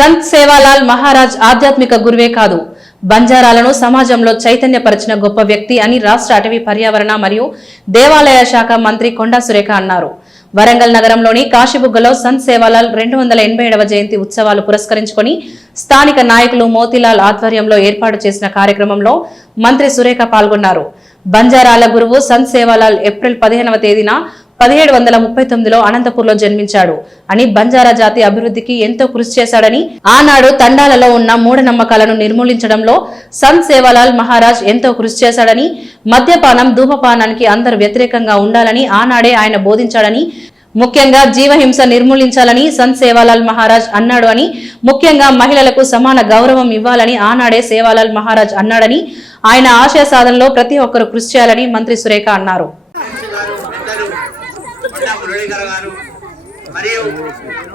సంత్ సేవాలాల్ మహారాజ్ ఆధ్యాత్మిక గురువే కాదు, బంజారాలను సమాజంలో చైతన్యపరిచిన గొప్ప వ్యక్తి అని రాష్ట్ర అటవీ పర్యావరణ మరియు దేవాలయ శాఖ మంత్రి కొండా సురేఖ అన్నారు. వరంగల్ నగరంలోని కాశీబుగ్గలో సంత్ సేవాలాల్ 287వ జయంతి ఉత్సవాలు పురస్కరించుకొని స్థానిక నాయకులు మోతీలాల్ ఆధ్వర్యంలో ఏర్పాటు చేసిన కార్యక్రమంలో మంత్రి సురేఖ పాల్గొన్నారు. బంజారాల గురువు సంత్ సేవాలాల్ ఏప్రిల్ 15వ తేదీన 1739లో అనంతపూర్లో జన్మించాడు అని, బంజారా జాతి అభివృద్ధికి ఎంతో కృషి చేశాడని, ఆనాడు తండాలలో ఉన్న మూఢనమ్మకాలను నిర్మూలించడంలో సంత్ సేవాలాల్ మహారాజ్ ఎంతో కృషి చేశాడని, మద్యపానం ధూమపానానికి అందరూ వ్యతిరేకంగా ఉండాలని ఆనాడే ఆయన బోధించాడని, ముఖ్యంగా జీవహింస నిర్మూలించాలని సంత్ సేవాలాల్ మహారాజ్ అన్నాడు అని, ముఖ్యంగా మహిళలకు సమాన గౌరవం ఇవ్వాలని ఆనాడే సేవాలాల్ మహారాజ్ అన్నాడని, ఆయన ఆశయ సాధనలో ప్రతి ఒక్కరూ కృషి చేయాలని మంత్రి సురేఖ అన్నారు. మరియు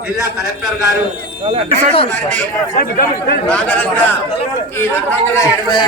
జిల్లా కలెక్టర్ గారు ఈ 287వ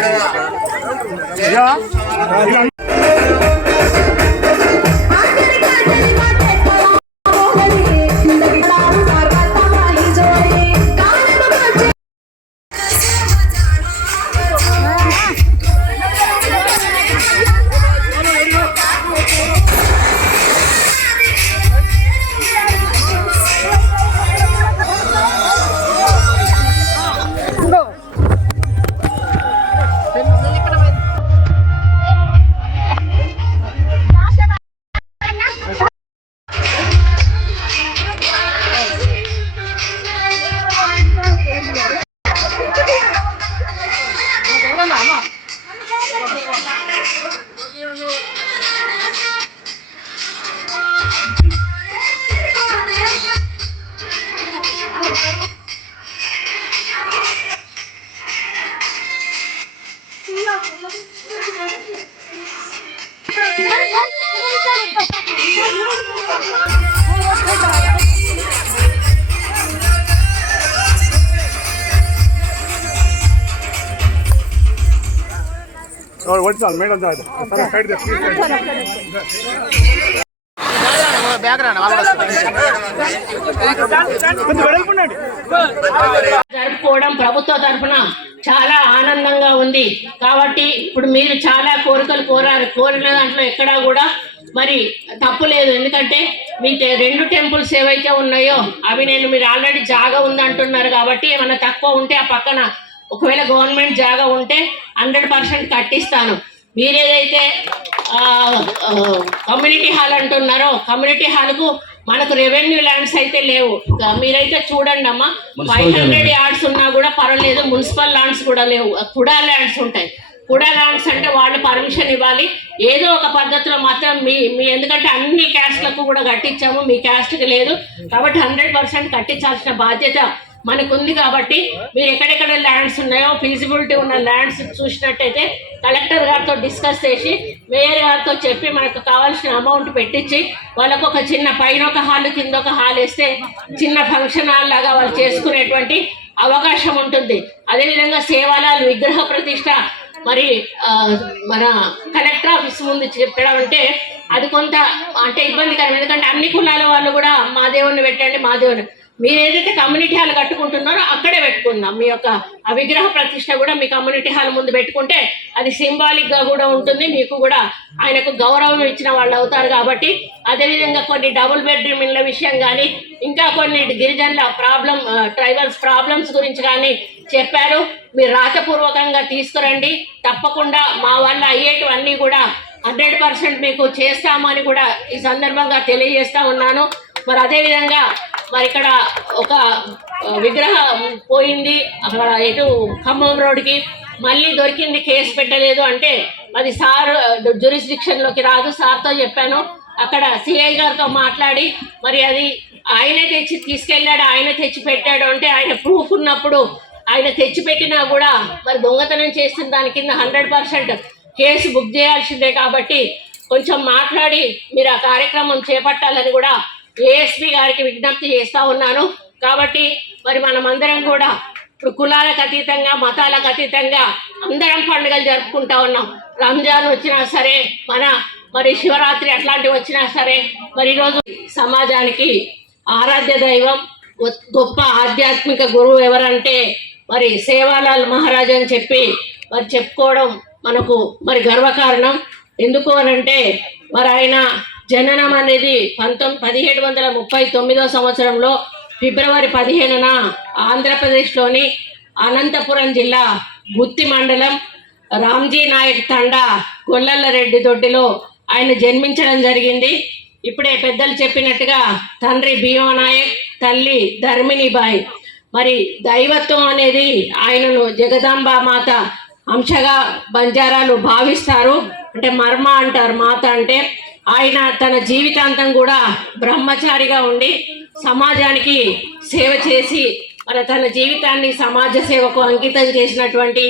జరుపుకోవడం ప్రభుత్వ తరఫున చాలా ఆనందంగా ఉంది. కాబట్టి ఇప్పుడు మీరు చాలా కోరికలు కోరిన దాంట్లో ఎక్కడా కూడా మరి తప్పు లేదు. ఎందుకంటే మీ 2 టెంపుల్స్ ఏవైతే ఉన్నాయో అవి మీరు ఆల్రెడీ జాగా ఉందంటున్నారు. కాబట్టి ఏమైనా తక్కువ ఉంటే ఆ పక్కన ఒకవేళ గవర్నమెంట్ జాగా ఉంటే 100% కట్టిస్తాను. మీరేదైతే కమ్యూనిటీ హాల్ అంటున్నారో కమ్యూనిటీ హాల్కు మనకు రెవెన్యూ ల్యాండ్స్ అయితే లేవు. మీరైతే చూడండి అమ్మా, 500 యార్డ్స్ ఉన్నా కూడా పర్వాలేదు. మున్సిపల్ ల్యాండ్స్ కూడా లేవు, కుడా ల్యాండ్స్ ఉంటాయి. కుడా ల్యాండ్స్ అంటే వాళ్ళు పర్మిషన్ ఇవ్వాలి. ఏదో ఒక పద్ధతిలో మాత్రం మీ ఎందుకంటే అన్ని క్యాస్ట్లకు కూడా కట్టించాము, మీ క్యాస్ట్కి లేదు. కాబట్టి 100% కట్టించాల్సిన బాధ్యత మనకుంది. కాబట్టి మీరు ఎక్కడెక్కడ ల్యాండ్స్ ఉన్నాయో ఫీజిబిలిటీ ఉన్న ల్యాండ్స్ చూసినట్టయితే కలెక్టర్ గారితో డిస్కస్ చేసి మేయర్ గారితో చెప్పి మనకు కావాల్సిన అమౌంట్ పెట్టించి వాళ్ళకు ఒక చిన్న పైన ఒక హాల్ కింద ఒక హాల్ వేస్తే చిన్న ఫంక్షన్ హాల్ లాగా వాళ్ళు చేసుకునేటువంటి అవకాశం ఉంటుంది. అదేవిధంగా సేవాలాల్ విగ్రహ ప్రతిష్ట మరి మన కలెక్టర్ ఆఫీస్ ముందు చెప్పడం అంటే అది కొంత అంటే ఇబ్బందికరం. ఎందుకంటే అన్ని కులాల వాళ్ళు కూడా మా దేవుణ్ణి పెట్టండి, మా దేవుని మీరు ఏదైతే కమ్యూనిటీ హాల్ కట్టుకుంటున్నారో అక్కడే పెట్టుకుందాం. మీ యొక్క ఆ విగ్రహ ప్రతిష్ట కూడా మీ కమ్యూనిటీ హాల్ ముందు పెట్టుకుంటే అది సింబాలిక్గా కూడా ఉంటుంది. మీకు కూడా ఆయనకు గౌరవం ఇచ్చిన వాళ్ళు అవుతారు. కాబట్టి అదేవిధంగా కొన్ని డబుల్ బెడ్రూమ్ ఇళ్ళ విషయం కానీ ఇంకా కొన్ని గిరిజనుల ట్రైబల్స్ ప్రాబ్లమ్స్ గురించి కానీ చెప్పారు. మీరు రాతపూర్వకంగా తీసుకురండి. తప్పకుండా మా వల్ల అయ్యేటివన్నీ కూడా 100% మీకు చేస్తామని కూడా ఈ సందర్భంగా తెలియజేస్తా ఉన్నాను. మరి అదేవిధంగా మరి ఇక్కడ ఒక విగ్రహం పోయింది అక్కడ ఎటు ఖమ్మం రోడ్కి, మళ్ళీ దొరికింది, కేసు పెట్టలేదు అంటే అది సార్ జ్యూరిస్డిక్షన్లోకి రాదు. సార్తో చెప్పాను, అక్కడ సిఐ గారితో మాట్లాడి మరి అది ఆయనే తెచ్చి తీసుకెళ్ళాడు, ఆయన తెచ్చి పెట్టాడు అంటే ఆయన ప్రూఫ్ ఉన్నప్పుడు ఆయన తెచ్చిపెట్టినా కూడా మరి దొంగతనం చేసిన దాని కింద 100% కేసు బుక్ చేయాల్సిందే. కాబట్టి కొంచెం మాట్లాడి మీరు ఆ కార్యక్రమం చేపట్టాలని కూడా ఏఎస్పీ గారికి విజ్ఞప్తి చేస్తూ ఉన్నాను. కాబట్టి మరి మనమందరం కూడా ఇప్పుడు కులాలకు అతీతంగా మతాలకు అతీతంగా అందరం పండుగలు జరుపుకుంటా ఉన్నాం. రంజాన్ వచ్చినా సరే మరి శివరాత్రి అట్లాంటివి వచ్చినా సరే మరి ఈరోజు సమాజానికి ఆరాధ్య దైవం గొప్ప ఆధ్యాత్మిక గురువు ఎవరంటే మరి సేవాలాల్ మహారాజ్ అని చెప్పి మరి చెప్పుకోవడం మనకు మరి గర్వకారణం. ఎందుకు అనంటే మరి ఆయన జననం అనేది 1739 సంవత్సరంలో ఫిబ్రవరి 15న ఆంధ్రప్రదేశ్లోని అనంతపురం జిల్లా గుత్తి మండలం రామ్జీ నాయక్ తండా గొల్లరెడ్డి దొడ్డిలో ఆయన జన్మించడం జరిగింది. ఇప్పుడే పెద్దలు చెప్పినట్టుగా తండ్రి భీమానాయక్, తల్లి ధర్మిణిబాయి. మరి దైవత్వం అనేది ఆయనను జగదాంబ మాత అంశగా బంజారాలు భావిస్తారు. అంటే మర్మ అంటారు మాత అంటే. ఆయన తన జీవితాంతం కూడా బ్రహ్మచారిగా ఉండి సమాజానికి సేవ చేసి మరి తన జీవితాన్ని సమాజ సేవకు అంకితం చేసినటువంటి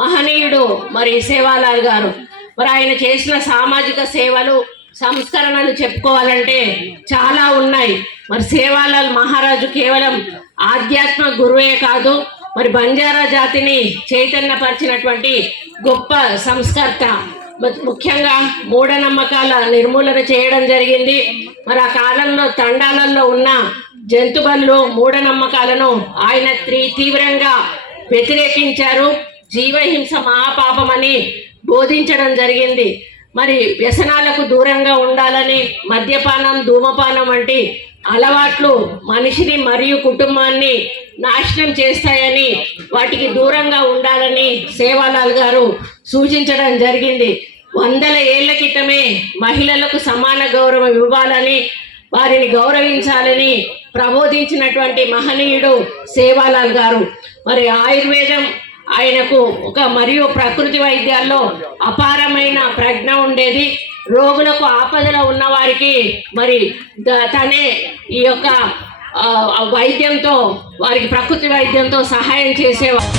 మహనీయుడు మరి సేవాలాల్ గారు. మరి ఆయన చేసిన సామాజిక సేవలు, సంస్కరణలు చెప్పుకోవాలంటే చాలా ఉన్నాయి. మరి సేవాలాల్ మహారాజు కేవలం ఆధ్యాత్మ గురువే కాదు, మరి బంజారా జాతిని చైతన్యపరిచినటువంటి గొప్ప సంస్కర్త. ముఖ్యంగా మూఢనమ్మకాల నిర్మూలన చేయడం జరిగింది. మరి ఆ కాలంలో తండాలలో ఉన్న జంతుబళ్ళు, మూఢనమ్మకాలను ఆయన తీవ్రంగా వ్యతిరేకించారు. జీవహింస మహాపాపమని బోధించడం జరిగింది. మరి వ్యసనాలకు దూరంగా ఉండాలని, మద్యపానం, ధూమపానం వంటి అలవాట్లు మనిషిని మరియు కుటుంబాన్ని నాశనం చేస్తాయని, వాటికి దూరంగా ఉండాలని సేవాలాల్ గారు సూచించడం జరిగింది. 100 ఏళ్ల క్రితమే మహిళలకు సమాన గౌరవం ఇవ్వాలని, వారిని గౌరవించాలని ప్రబోధించినటువంటి మహనీయుడు సేవాలాల్ గారు. మరి ఆయుర్వేదం ఆయనకు మరియు ప్రకృతి వైద్యాల్లో అపారమైన ప్రజ్ఞ ఉండేది. రోగులకు ఆపదలో ఉన్న వారికి మరి తనే ఈ యొక్క వైద్యంతో, వారికి ప్రకృతి వైద్యంతో సహాయం చేసేవారు.